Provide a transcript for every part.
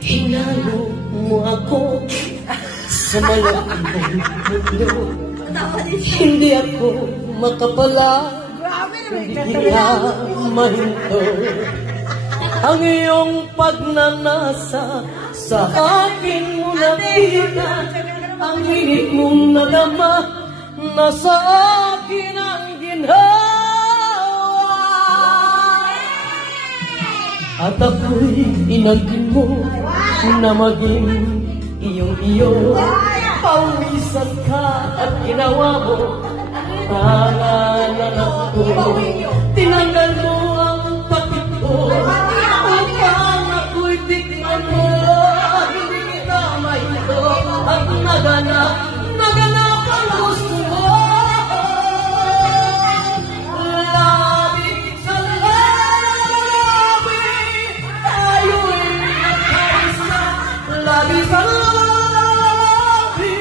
Hinalo mo ako sa malaking mundo. Hindi ako makapala, hindi mahinto. Ang iyong pagnanasa sa akin mo nakita, ang higit mong nadama na sa akin ang ginawa. At ako'y inangkin mo na maging iyong-iyo. Pawisan ka at ginawa mo pangalan ako. Tinanggal mo ang patid ko upang ako'y tikman mo. Hindi kita mahinto at naganap ang gusto mo. Labi sa labi, tayo'y nagkaisa. Labi sa labi,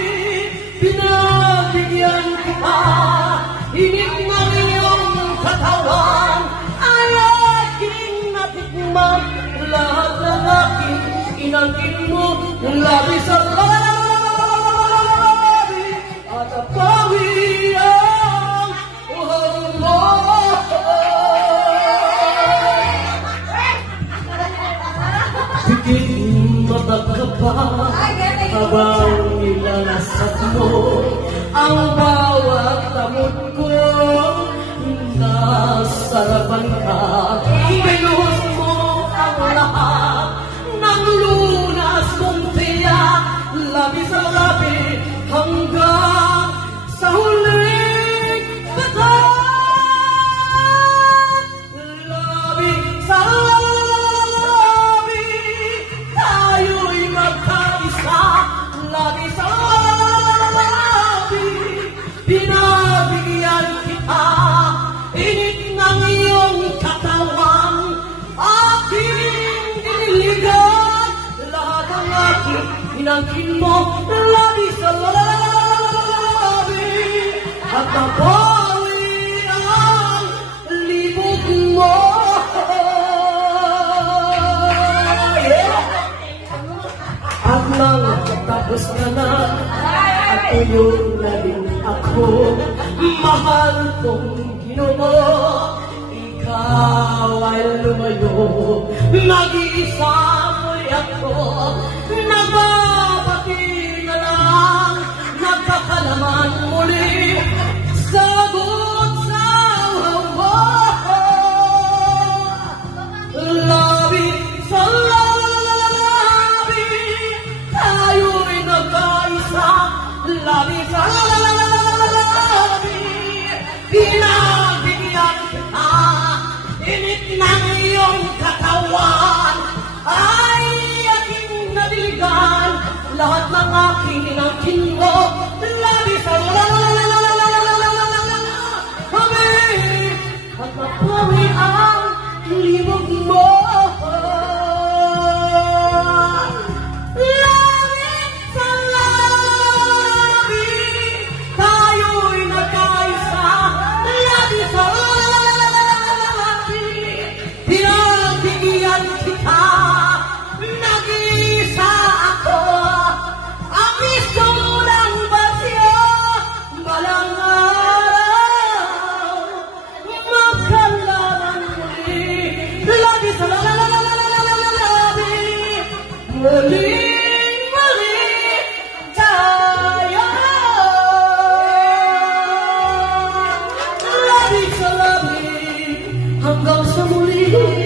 pinabigyan kita. Init ng iyong katawan ay aking natikman. Lahat ng aking inangkin mo, labi sa labi, at apawi ang uhal mo. Pigil mata ka pa habang nilalasap mo ang bawat tamot ko. Nasarapan ka, binuhos mo ang lahat ng lunas mong tiyak. Labi sa labi hanggang sa huling batak. Labi sa labi, tayo'y magkaisa. Labi sa labi, pinabigyan kita. Init ng iyong katawan, aking diniligan. Lahat ng aking inangkin mo, labi sa labi, at napawi ang libog mo. At nang tapos ka na, at iyong naging ako, mahal kong Ginoo, ikaw ay lumayo. Nag-iisa muli ako, nagbabati na lang, nagkakalaman muli. Sagot sa hawa, labi sa labi, tayo'y nagkaisa. Labi sa labi, pinabigyan kita. Init ng iyong katawan ay aking nabiligan. Lahat ng aking inangkin mo, labi sa labi, at napawi ang libog mo. Muling-muli tayo, labi sa labi hanggang sa muli.